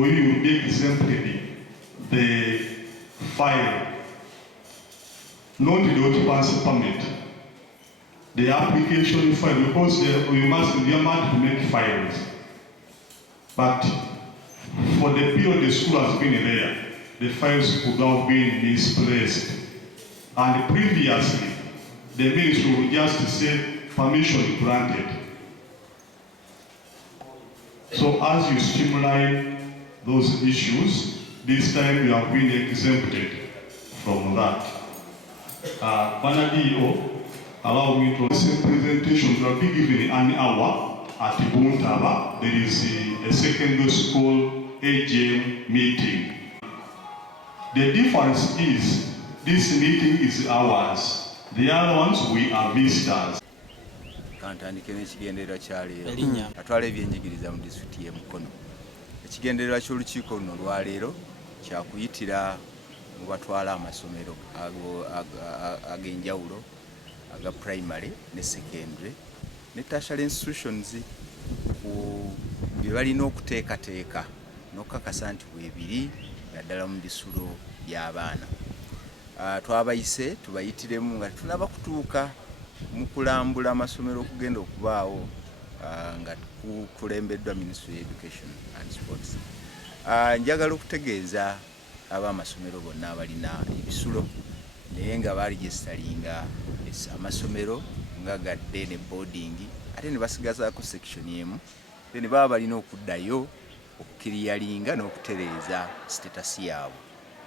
for you to be exempted the file, not the occupancy permit, the application file, because you must to make files. But for the period the school has been there, the files could have been misplaced. And previously, the ministry would just say permission granted. So as you streamline those issues, this time you have been exempted from that. Banadio, allow me to listen presentation. You will be given an hour at Buntaba. There is a secondary school AGM meeting. The difference is this meeting is ours. The other ones we are visitors. Kantandike n'ekigendererwa kyaleero atwala ebyenjigiriza mu disitulikiti y'e Mukono. Ekigendererwa ky'olukiiko luno olwaleero kyakuyitira mu batwala amasomero ag'enjawulo aga primary ne secondary ne tertiary institutions ku bye balina okuteekateeka n'okukakasa nti weebiri naddala mu bisulo by'abaana. Twabayise tubayitiremu nga tunaba kutuuka mu kulambula amasomero okugenda okubaawo nga kulembeddwa Ministry of Education and Sports. Njagala okutegeeza ab'amasomero bonna abalina ebisulo naye nga baregisitalinga amasomero nga gadde ne boarding ate ne basigazaako section emu, then baba balina okuddayo okukiriyalinga n'okutereeza status yaabwe.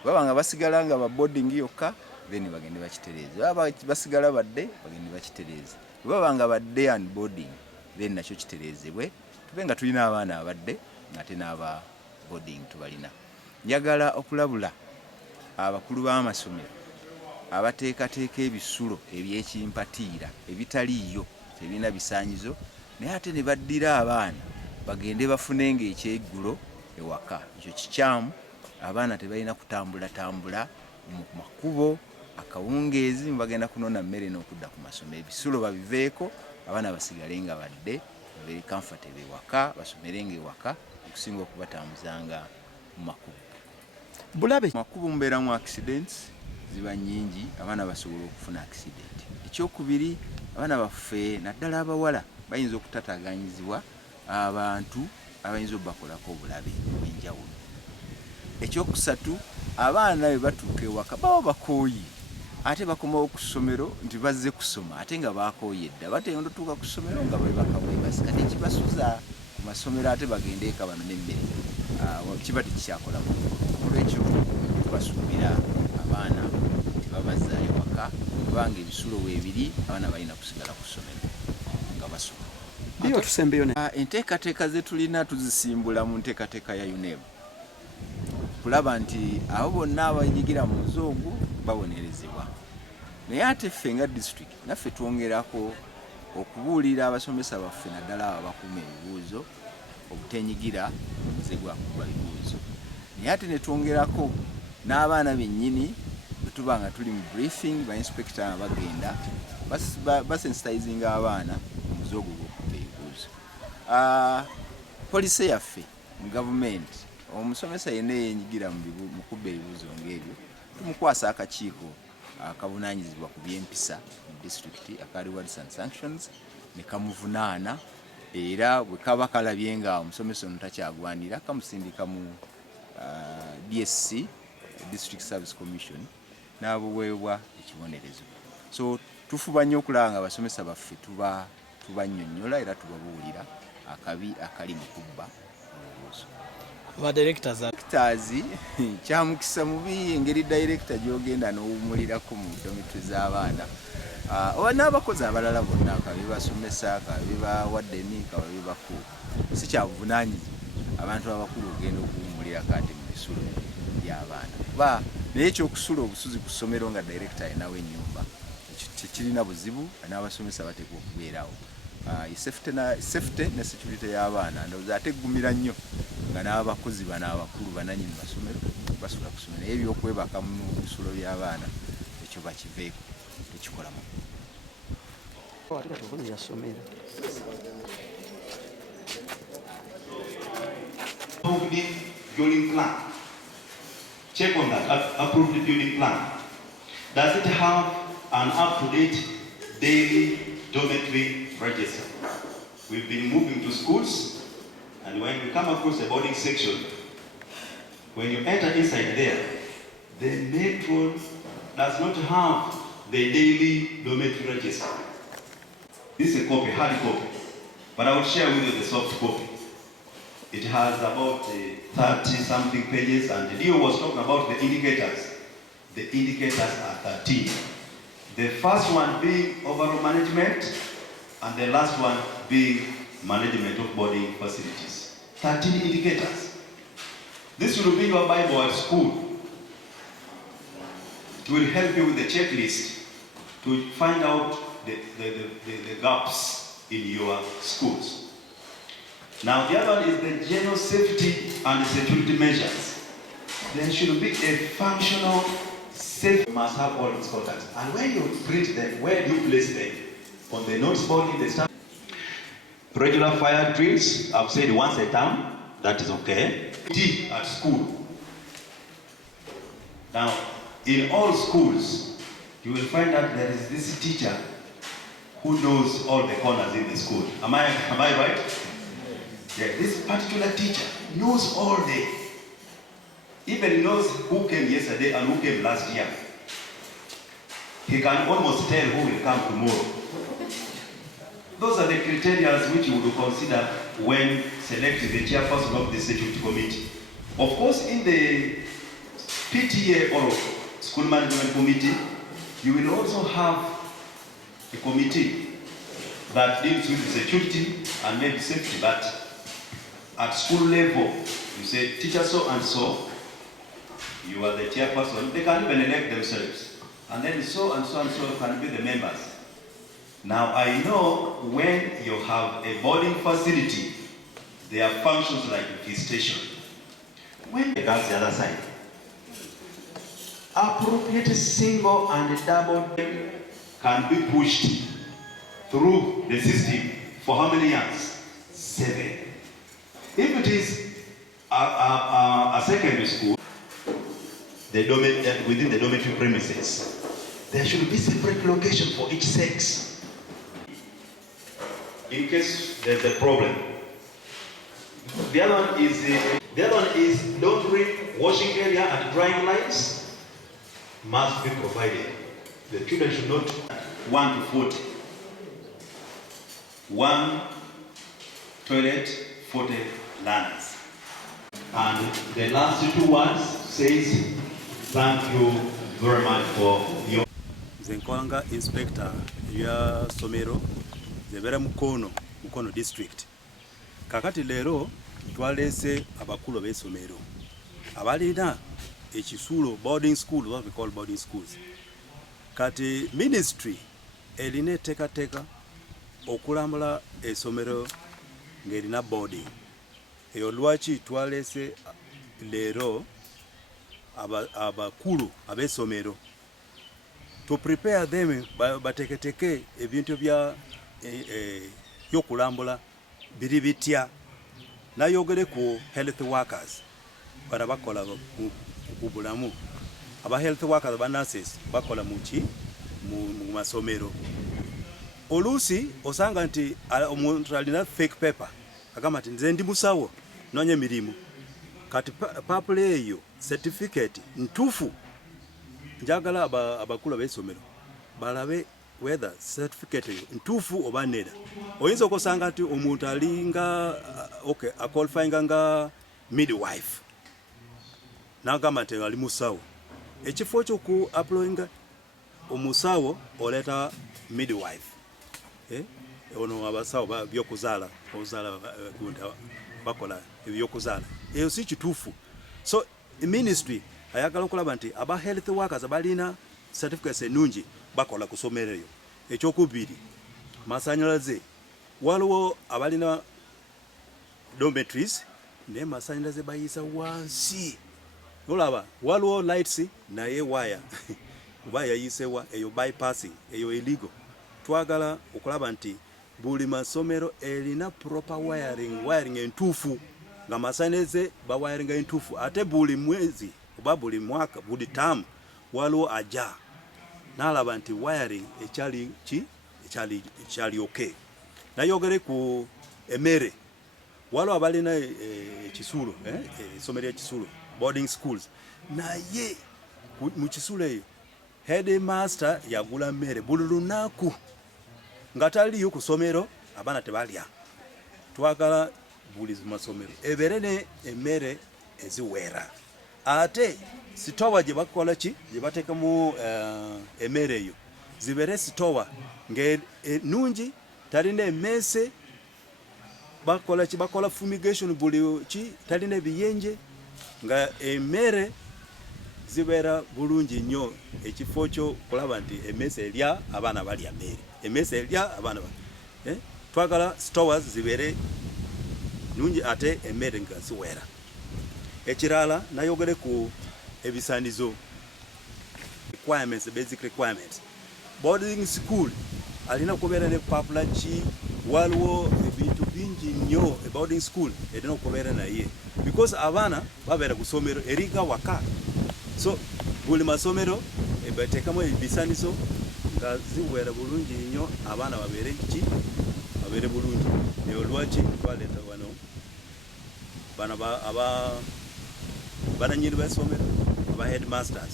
Baba nga basigala nga ba boarding yokka, then bagende bakitereeze. Baba basigala badde bagende bakitereeze. Baba nga badde and boarding, then nakyo kitereezebwe. Tube nga tulina abaana abadde ate n'aba boarding tubalina. Njagala okulabula abakulu b'amasomero abateekateeka ebisulo ebyekimpatiira ebitaliiyo tebirina bisaanyizo naye ate ne baddira abaana bagende bafunenga ekyeggulo ewaka. Ekyo kikyamu. Abaana tebalina kutambula mu makubo akawungeezi bagenda kunona mmere n'okudda ku masomero. Ebisulo babiveeko, abaana basigale nga badde very comfortable ewaka, basomerenga ewaka okusinga okubatambuzanga mu makubo. Bulabe makubo mbeeramu accidents ziba nnyingi, abaana basobola okufuna accident. Ekyokubiri, abaana baffe naddala abawala bayinza okutataganyizibwa abantu abayinza obbakolako obulabe obw'enjawulo. Ekyokusatu, abaana bwe batuuka ewaka baba bakooyi ate bakomawo ku ssomero nti bazze kusoma ate nga bakooye dda batenda otuuka ku ssomero nga babaka bwebasika tekibasuza ku masomero ate bagende eka bano n'emmere kiba tekikyakolamu. Olwekyo tubasuubira abaana tebabazaayo waka kubanga ebisulo weebiri abaana balina kusigala ku ssomero nga basoma. Enteekateeka ze tulina tuzisimbula mu nteekateeka ya UNEB kulaba nti abo bonna abanyigira mu nzoogu babonerezebwa. Naye ate ffe nga district naffe twongerako okubuulira abasomesa baffe naddala abakuuma ebibuuzo obutenyigira muze gwa kuba bibuuzo. Naye ate ne twongerako n'abaana bennyini bwe tuba nga tuli mu briefing ba inspector bagenda basensitizinga abaana mu muzoogo gw'okuba ebibuuzo. Poliisi yaffe mu gavumenti omusomesa yenna yenyigira mu kubba ebibuuzo ng'ebyo tumukwasa akakiiko akavunaanyizibwa ku by'empisa mu disitulikiti aka rewards and sanctions ne kamuvunaana era bwe kaba kalabye nga omusomesa ono takyagwanira kamusindika mu DSC District Service Commission n'abuweebwa ekibonerezo. So tufuba nnyo okulaba nga abasomesa baffe tubannyonnyola era tubabuulira akabi akali mu kubba ebibuuzo. Directors kyamukisa mubi engeri director gyogenda n'owumulirako mu dormitory z'abaana oba n'abakozi abalala bonna kabibasomesa kabibawaddeni kabibako si kyabuvunaanyizibwa abantu abakulu ogenda okuwumulirako ate mu bisulo by'abaana kuba naye ekyokusula obusuzi ku ssomero nga director ayinawo ennyumba kirina buzibu n'abasomesa bateekwa okubeerawo. Safety ne security y'abaana ndowooza ate eggumira nnyo nga n'abakozi bano abakulu bananyini masomero basula ku ssomero naye ebyokwebaka mu bisulo by'abaana ekyo bakiveeko tekikolamu. building plan. Check on that, approved building plan. Does it have an up-to-date daily dormitory register? We've been moving to schools, and when we come across a boarding section, when you enter inside there, the matron does not have the daily dormitory register. This is a copy, hard copy, but I will share with you the soft copy. It has about 30-something pages, and Leo was talking about the indicators. The indicators are 13. The first one being overall management, and the last one being management of boarding facilities. 13 indicators. This will be your Bible at school. It will help you with the checklist to find out the gaps in your schools. Now the other one is the general safety and security measures. There should be a functional safe, must have all its contacts. And when you print them, where do you place them? On the notes board in the staff. Regular fire drills, I've said once a term, that is okay. T at school. Now, in all schools, you will find that there is this teacher who knows all the corners in the school. Am I right? Yeah, this particular teacher knows all day. Even knows who came yesterday and who came last year. He can almost tell who will come tomorrow. Those are the criteria which you would consider when selecting the chairperson of the security committee. Of course, in the PTA or school management committee, you will also have a committee that deals with security and maybe safety. But at school level, you say teacher so and so, you are the chairperson. They can even elect themselves. And then so and so and so can be the members. Now I know when you have a boarding facility, there are functions like a visitation. When that's the other side. Appropriate single and double can be pushed through the system for how many years? 7. If it is a secondary school, within the dormitory premises, there should be separate location for each sex. In case there's a problem. The other one is laundry, washing area, and drying lines must be provided. The children should not 1 to 40. 1 toilet, 40 learners. And the last 2 words says, thank you very much for your. Zenkolanga inspector ya somero zebera Mukono district. Kakati lero twalese abakulu b'esomero abalina ekisulo boarding school, what we call boarding schools. Kati ministry eline teka okulambula esomero ngerina boarding. Eyo lwaki twalese lero abakulu ab'esomero to prepare them bateketeke ebintu bya yokulambula biri bitya nayogere ku health workers para bakola ku bulamu aba health workers ba nurses bakola mu masomero olusi osanga nti omuntu alina fake paper agamba nti nze ndi musawo nonye mirimu kati papule eyo certificate ntufu njagala abakulu b'esomero balabe whether certificate eyo ntufu oba nera. Oyinza okosanga nti omuntu alinga okay qualifying nga midwife nagamba nti ali musawo ekifo kyo ku applying omusawo oleta midwife ono abasawo byokuzaala ozaala bakola ebyokuzaala eyo si kituufu. So ministry ayagala okulaba nti aba health workers abalina certificates ennungi bakola ku somero eyo. Ekyokubiri masanyalaze waliwo abalina dormitories ne masanyalaze bayisa wansi olaba waliwo lights naye wire oba yayisewa eyo bypassing eyo illegal. Twagala okulaba nti buli masomero erina proper wiring entuufu nga amasannyalaze bawayaringa entuufu ate buli mwezi oba buli mwaka buli taamu waliwo ajja n'alaba nti wayaring ekyali okay. Nayogere ku emmere waliwo abalina ekisulo essomero ekisulo boarding schools naye mu kisulo eyo headmaster yagula mmere buli lunaku nga taliyo ku ssomero abaana tebalya. Twagala buli masomero ebeere ne emmere eziwera ate sitowa gye bakola ki gye bateekamu emmere eyo zibeere sitowa ng'ennungi talina emmese bakola ki bakola fumigation buli ki talina ebiyenje nga emmere zibeera bulungi nnyo ekifo kyo kulaba nti emmese erya abaana balya mmere emmese erya abaana twagala stores zibeere nungi ate emmere nga ziwera. Ekirala nayogere ku ebisanizo requirements, basic requirements. Boarding school alina okubeera ne papula ki waliwo ebintu bingi nnyo boarding school erina okubeera naye because abaana babeera ku ssomero eriga waka, so buli masomero bateekamu ebisanizo nga ziwera bulungi nnyo abaana babeere ki babeere bulungi. Eyo lwaki twaleeta bano bananyini b'essomero aba headmasters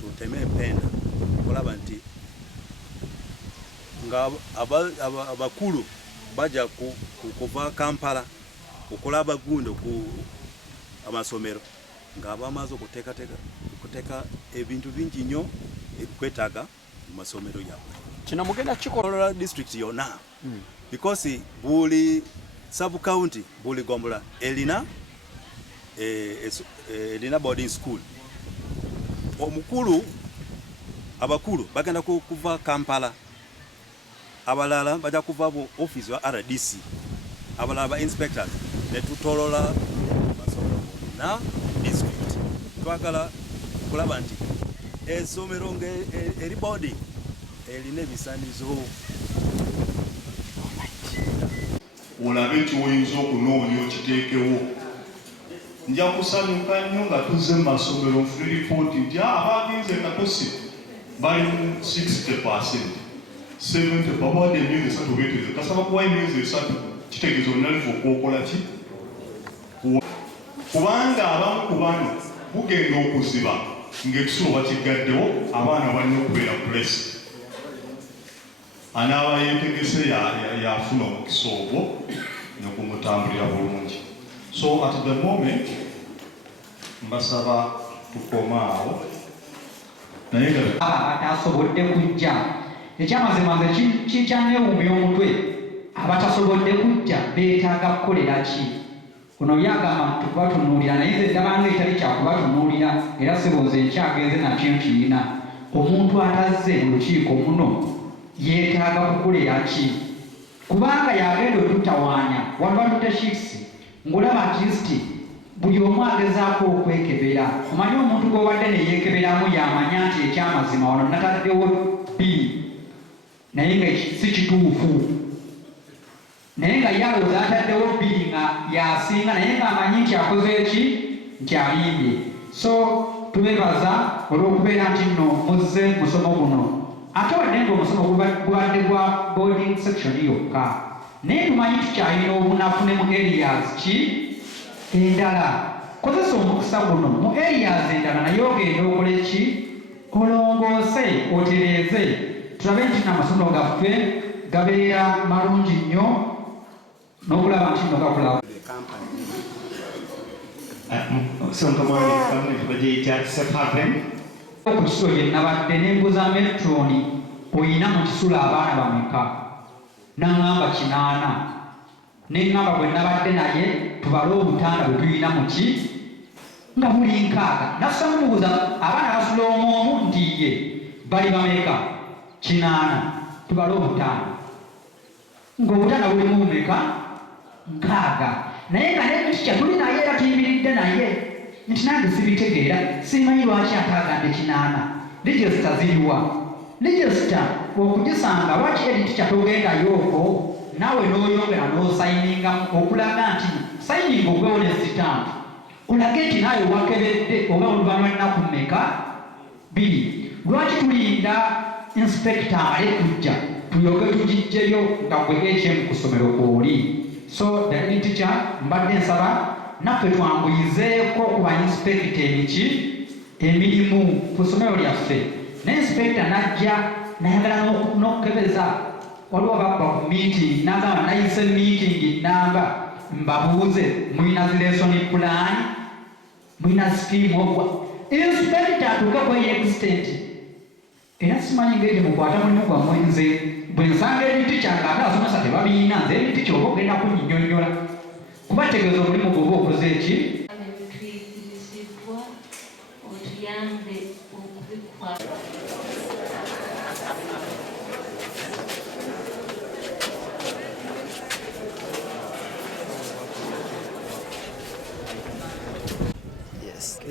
tuteme empenda okulaba nti nga abakulu bajja kuva Kampala okulaba gundo ku amasomero nga bamaze okuteeka ebintu bingi nnyo ebikwetaaga mu masomero yabwe. Kino mugenda kikola district yonna because buli sub county buli Gombola elina boarding school. Omukulu abakulu bagenda kuva Kampala, abalala bajja kuva mu office wa RDC, abalala ba inspectors ne tutolola masomero na district. Twagala kulaba nti essomero eri boarding erina ebisanizo olabe kyoyinza okunoonya okiteekewo. Nja kusanyuka nnyo nga tuzze mu masomero nfune lipooti nti abagenze Katosi bali mu 60%, 70 babawadde emyezi 3 beeteze kasaba kuwa emyezi 3 kitegeeza olunalifu okwokola ki kubanga abamu ku bano bugenda okuziba ng'ekisulo bakiggaddewo abaana balina okubeera pulesi. Anaaba yeetegese yafuna omukisa ogwo n'okumutambulira bulungi. So at the moment mbasaba tukomaawo naye nga abatasobodde kujja ekyamazima nze kikyanneewuumya omutwe abatasobodde kujja beetaaga kukolera ki? Kuno byagamba tubatunuulira naye nze ndabanga etali kyakubatunuulira era sibo nze nkyagenze nakyo nkiyina. Omuntu atazze mu lukiiko muno yeetaaga kukolera ki? Kubanga yagenda otutawaanya waliwo tutashikisi ng'olaba kristi buli omu agezaako okwekebera. Omanyi omuntu gw'obadde ne yeekeberamu yamanya nti ekyamazima wano nataddewo bbiri naye nga si kituufu, naye nga yalowooza ataddewo bbiri nga yasinga naye ng'amanyi nti akoze eki nti alimbye. So tubebaza olw'okubeera nti nno muzze musomo guno ate wadde ng'omusomo gubadde gwa boarding section yokka naye tumanyi tukyalina obunafu ne mu areas ki endala. Kozesa omukisa guno mu areas endala naye ogenda okole ki olongoose otereeze tulabe nti n'amasomo gaffe gabeera malungi nnyo n'okulaba nti nno gakulaba. Ku kisulo gye nabadde n'embuza metroni oyina mu kisulo abaana bameka? N'aŋŋamba 8. N'eŋŋamba bwe nabadde naye tubale obutanda bwe tulina mu ki nga buli 6. Nafisa mumubuuza abaana basula omu nti ye bali bameka? 8. Tubale obutanda ng'obutanda bulimu bumeka? 6. Naye nga n'ekikya tuli naye era tuyimiridde naye nti nange sibitegeera simanyi lwaki atagande 8. Register ziriwa? Register okugisanga lwaki eri tikya togendayo okwo naawe n'oyongera n'osayiningamu okulaga nti sayininga okwewona sitampu olage nti naawe wakebedde oba oluvannyuma lwennaku mmeka 2. Lwaki tulinda inspector amale kujja tulyoke tugijjeyo nga gwe ku ssomero kw'oli? So the head teacher mbadde nsaba naffe twanguyizeeko ku ba inspector emirimu ku ssomero lyaffe. Ne inspector najja nayagala n'okukebeza. Waliwo bakwa ku meeting nagamba nayise meeting namba mbabuuze mulina zi lesson plan, mulina scheme ogwa inspector atuuke kweyo extent. Era simanyi ngeri mukwata mulimu gwammwe nze bwe nsanga ebiticha ng'ate abasomesa tebabiina nze ebiticha oba ogenda kunnyonyola kubategeeza omulimu gwoba okoze eki. Tuyigirizibwa otuyambe okubikwata.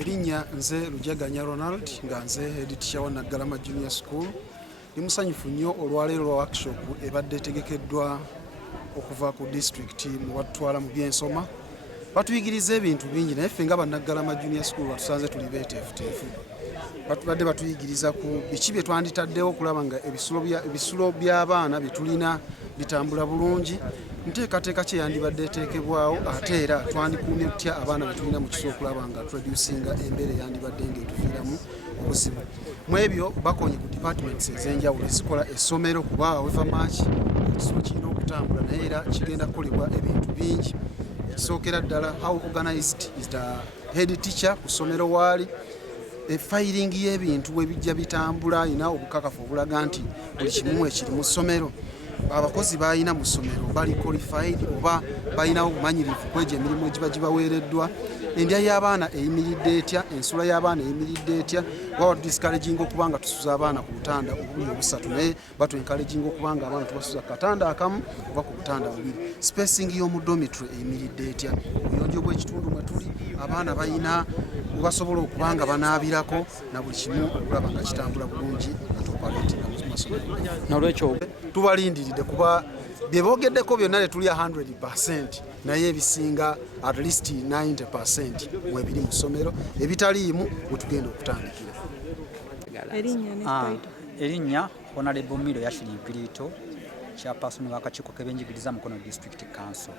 Erinnya nze Lujaganya Ronald nga nze head teacher wa Naggalama Junior School. Ndi musanyufu nnyo olwaleero lwa workshop ebadde etegekeddwa okuva ku district mu batutwala mu byensoma. Batuyigiriza ebintu bingi naye ffe nga Bannaggalama Junior School batusanze tuli beeteefuteefu. Batubadde batuyigiriza ku biki bye twanditaddewo okulaba nga ebisulo by'abaana bye tulina bitambula bulungi. Nteekateeka kye yandibadde eteekebwawo ate era twandikuumye tutya abaana be tulina mu kiso okulaba nga producinga embeera eyandibadde ng'etuviiramu obuzibu. Mu ebyo bakonye ku departments ez'enjawulo ezikola essomero kuba however much ekisulo kirina okutambula naye era kigenda kukolebwa ebintu bingi. Ekisookera ddala how organized is the head teacher ku ssomero waali. Filing y'ebintu bwe bijja bitambula ina obukakafu obulaga nti buli kimu ekiri mu ssomero. Abakozi bayina mu ssomero bali qualified oba bayinawo obumanyirivu kwegyo emirimu egiba gibaweereddwa. Endya y'abaana eyimiridde etya, ensula y'abaana eyimiridde etya. Waba tudiscouraginga okuba nga tusuza abaana ku butanda obuli obusatu naye batwencouraginga okuba nga abaana tubasuza ku katanda akamu oba ku butanda bubiri. Spacing y'omu dormitory eyimiridde etya. Obuyonjo bw'ekitundu mwe tuli abaana bayina basobola okuba nga banaabirako na buli kimu okulaba nga kitambula bulungi nga topaletinga mu masomero. Nolwekyo Tubalindiridde kuba bye boogeddeko byonna ne tuli 100% naye ebisinga at least 90% mwebiri mu ssomero ebitaliimu mwe tugenda okutandikira. Erinnya Honorable Miro Yashiri Mpirito, chairperson w'akakiiko k'ebyenjigiriza Mukono District Council.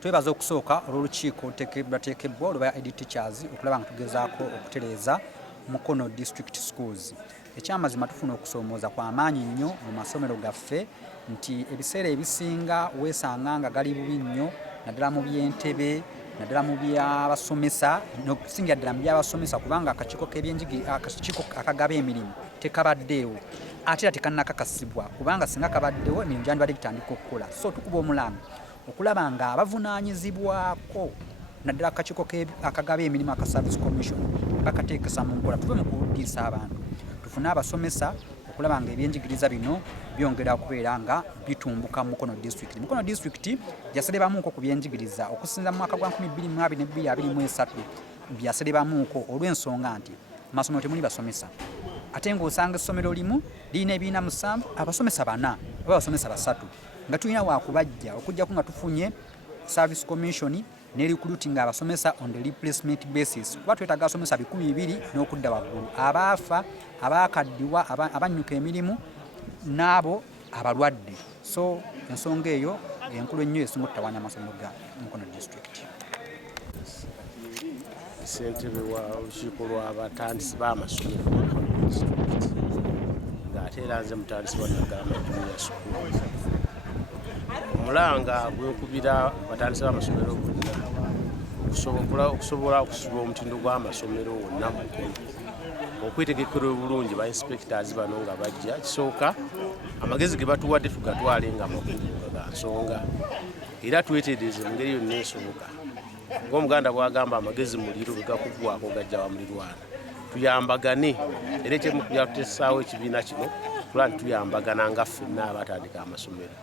Twebaza okusooka olw'olukiiko lwateekebwa olwa head teachers okulaba nga tugezaako okutereeza Mukono District Schools. Ekyamazima tufuna okusoomooza kwa maanyi nnyo mu masomero gaffe nti ebiseera ebisinga weesanga nga gali bubi nnyo naddala mu by'entebe naddala mu by'abasomesa n'okusingira ddala mu by'abasomesa kubanga akakiiko akagaba emirimu tekabaddeewo ate era tekannakakasibwa kubanga singa kabaddewo emirimu gyandibadde gitandika okukola. So tukuba omulamu okulaba nga abavunaanyizibwako naddala akakiiko akagaba emirimu aka Service Commission bakateekesa mu nkola tuve mu kuwuliriza abantu. Tufune abasomesa okulaba nga ebyenjigiriza bino byongera okubeera nga bitumbuka mu Mukono District. Mukono District yaserebamuuko ku byenjigiriza okusinza mu mwaka gwa 2022-2023 byaselebamuuko olw'ensonga nti masomero temuli basomesa. Ate ng'osanga essomero limu lirina ebibiina 7 abasomesa 4 oba abasomesa 3 nga tulina wakubajja okujjako nga tufunye Service Commission ne recruiting abasomesa on the replacement basis. Kuba twetaaga abasomesa 200 n'okudda waggulu abaafa abaakaddiwa abannyuka emirimu n'abo abalwadde. So ensonga eyo enkulu ennyo esinga okutawaanya amasomero ga Mukono District. Ssentebe wa olukiiko lw'abatandisi b'amasomero ng'ate era nze mutandisi wa Naggalama Junior School. Omulanga gwekubira abatandisi b'amasomero bonna okusobola okusiba omutindo gw'amasomero wonna mu Mukono. Okwetegekera obulungi ba inspectors bano nga bajja kisooka amagezi ge batuwadde tugatwale nga makulu ga nsonga era twetereeze mu ngeri yonna esoboka. Ng'Omuganda bw'agamba amagezi muliro bwe gakugwako gajja wa mulirwana. Tuyambagane era ekyemu kujja tutesaawo ekibiina kino tulani tuyambagana nga ffenna abatandika amasomero.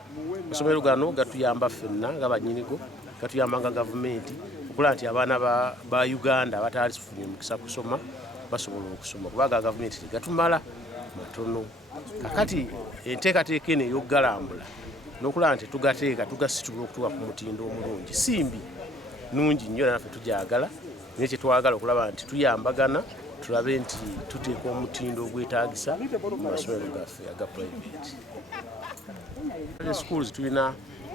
Amasomero gano gatuyamba ffenna nga bannyinigo gatuyamba nga gavumenti okulaba nti abaana ba Uganda abataali sifunye mukisa kusoma basobola okusoma kubaga gavumenti tegatumala matono. Kakati enteekateeka eno ey'okugalambula n'okulaba nti tugateeka tugasitula okutuuka ku mutindo omulungi. Simbi nungi nnyo naffe tugyagala, naye kyetwagala okulaba nti tuyambagana tulabe nti tuteeka omutindo ogwetaagisa mu masomero gaffe aga private. Schools tulina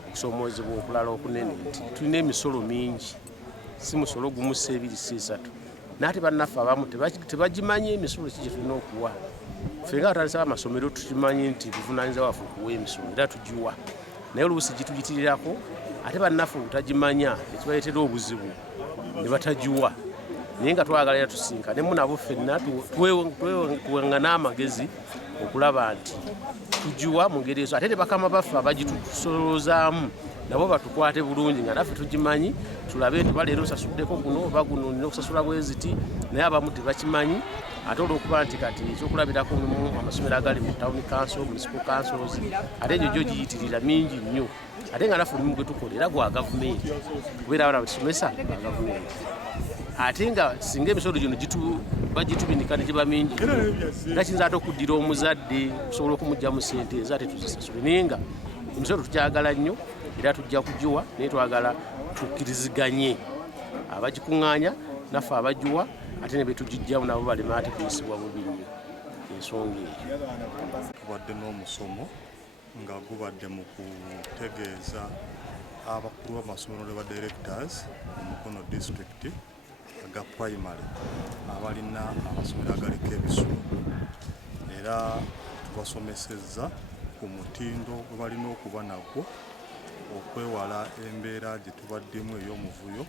okusomoozebwa okulala okunene nti tulina emisolo mingi, si musolo gumu, 2, 3 naate bannaffe abamu tebagimanyi emisolo ki gye tulina okuwa. Ffe nga batandisa amasomero tukimanyi nti buvunaanyizibwa waffe okuwa emisolo era tugiwa, naye oluusi gituyitirirako ate bannaffe obutagimanya nekibaleetera obuzibu ne batagiwa. Naye nga twagala era tusinkane nabo ffenna tuweŋŋane amagezi okulaba nti tugiwa mu ngeri ezo, ate ne bakama baffe abagitusolozaamu nabo batukwate bulungi nga naffe tugimanyi, tulabe nti baleero osasuddeko guno oba guno olina okusasula bweziti, naye abamu tebakimanyi. Ate olw'okuba nti kati ekyokulabirako mulimu amasomero agali mu town council, municipal councils, ate egyo gyo giyitirira mingi nnyo, ate nga naffe omulimu gwe tukola era gwa gavumenti, kubeera abaana betusomesa ba gavumenti. Ate nga singa emisolo gino bagitubinika ne giba mingi, era kiyinza ate okuddira omuzadde okusobola okumugyamu ssente ezo ate tuzisasule. Naye nga emisolo tukyagala nnyo era tujja kugiwa, naye twagala tukkiriziganye abagikuŋŋaanya naffe abagiwa, ate ne betugijjamu nabo balema ate kuyisibwa bubi nnyo ensonga eyo. Tubadde n'omusomo nga gubadde mu kutegeeza abakulu b'amasomero ne ba directors mu Mukono district aga primary abalina amasomero agaliko ebisulo, era tubasomesezza ku mutindo gwe balina okuba nagwo okwewala embeera gye tubaddemu ey'omuvuyo,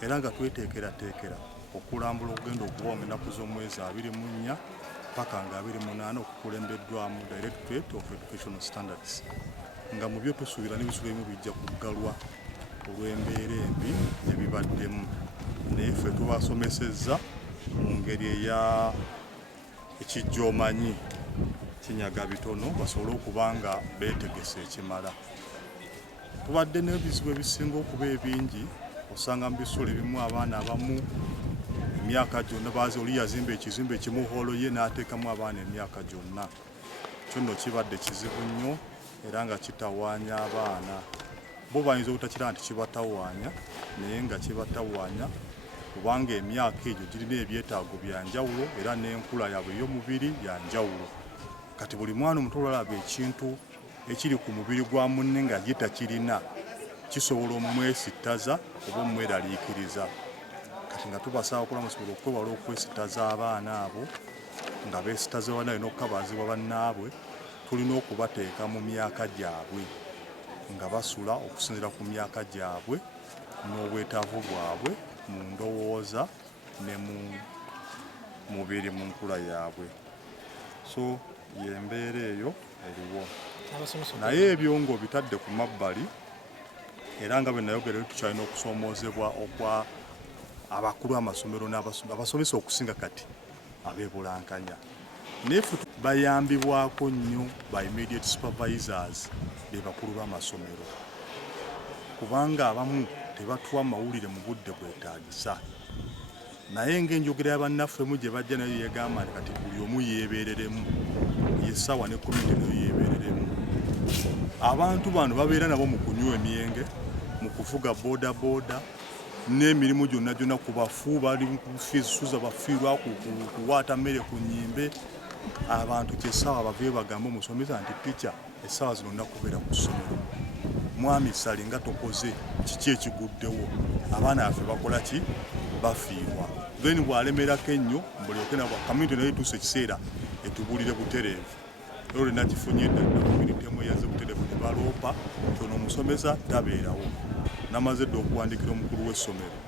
era nga tweteekerateekera okulambula okugenda okuba mu ennaku z'omwezi 24 paka nga 28 okukulembeddwamu Directorate of Educational Standards, nga mu byo tusuubira n'ebisulo ebimu bijja kuggalwa olw'embeera embi ebibaddemu. Naye ffe tubasomesezza mu ngeri eya ekijjoomanyi kinyaga bitono basobole okuba nga beetegese ekimala. Tubadde n'ebizibu ebisinga okuba ebingi, osanga mu bisulo ebimu abaana abamu emyaka gyonna bazi oli yazimba ekizimbe kimu holo ye n'ateekamu abaana emyaka gyonna. Kyo nno kibadde kizibu nnyo era nga kitawaanya abaana. Bo bayinza obutakira nti kibatawaanya, naye nga kibatawaanya kubanga emyaka egyo girina ebyetaago bya njawulo era n'enkula yaabwe ey'omubiri ya njawulo. Kati buli mwana omuto olwalaba ekintu ekiri ku mubiri gwa munne nga ye takirina, kisobola omwesittaza oba omweraliikiriza. Kati nga tubasaba okola amasomero okwewala okwesittaza abaana abo nga beesittaza banaabwe n'okukabazibwa bannaabwe, tulina okubateeka mu myaka gyabwe nga basula okusinziira ku myaka gyabwe n'obwetaavu bwabwe mu ndowooza ne mu mubiri mu nkula yaabwe. So y'embeera eyo eriwo, naye ebyo ng'obitadde ku mabbali era nga bwe nayogera tukyalina okusoomoozebwa okwa abakulu amasomero n'abasomesa okusinga kati abeebulankanya. Naye ffe bayambibwako nnyo ba immediate supervisors be bakulu b'amasomero, kubanga abamu tebatuwa mawulire mu budde bwetaagisa. Naye ng'enjogera ya bannaffemu gye bajja nayo yegamba nti kati buli omu yeebereremu, yessawa ne komite nayo yeebereremu. Abantu bano babeera nabo mu kunywa emyenge, mu kuvuga boodabooda n'emirimu gyonna gyonna ku bafu bali kusuza bafiirwa kuwaata mmere ku nnyimbe. Abantu kyessaawa baveyo bagamba omusomesa nti tica essaawa zino nnakubeera ku ssomero, mwami sali nga tokoze kiki ekiguddewo, abaana baffe bakola ki? Bafiirwa. Then bw'alemerako ennyo mbulyoke nabo community nayo etuuse ekiseera etubuulire butereevu. Ero lina kifunye ddala community emu eyaze butereevu ne baloopa kyono omusomesa tabeerawo. Namaze dda okuwandiikira omukulu w'essomero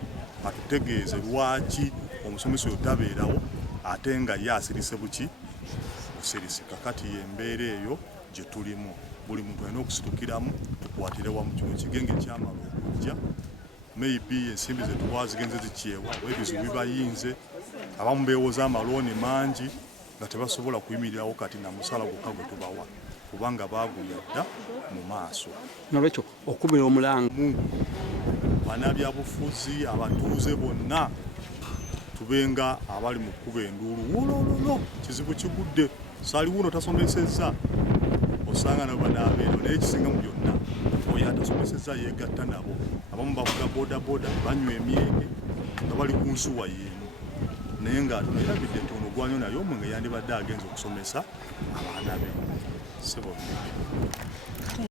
atutegeeze lwaki omusomesa oyo tabeerawo ate nga ye asirise buki? Busirisika. Kati y'embeera eyo gye tulimu. Buli muntu alina okusitukiramu tukwatire wamu kino ekigenge kyamala okujja. Maybe ensimbi ze tuwa zigenze zikyewa oba ebizibu bibayinze, abamu beewoza amalooni mangi nga tebasobola kuyimirirawo kati na musala gwokka gwe tubawa kubanga baagulya dda mu maaso. Nolwekyo okubira omulango bannabyabufuzi abatuuze bonna tubenga abali mu kkuba enduulu wolololo kizibu kigudde saali wuno tasomesezza osanga nabo banaabeero, naye ekisinga mu byonna n'oyo atasomesezza yeegatta nabo. Abamu bavuga bodaboda banywa emyenge nga bali ku nsuwa y'emu. Naye ng'atono erabidde nti ono gwanywa naye omwenge yandibadde agenza okusomesa abaana be.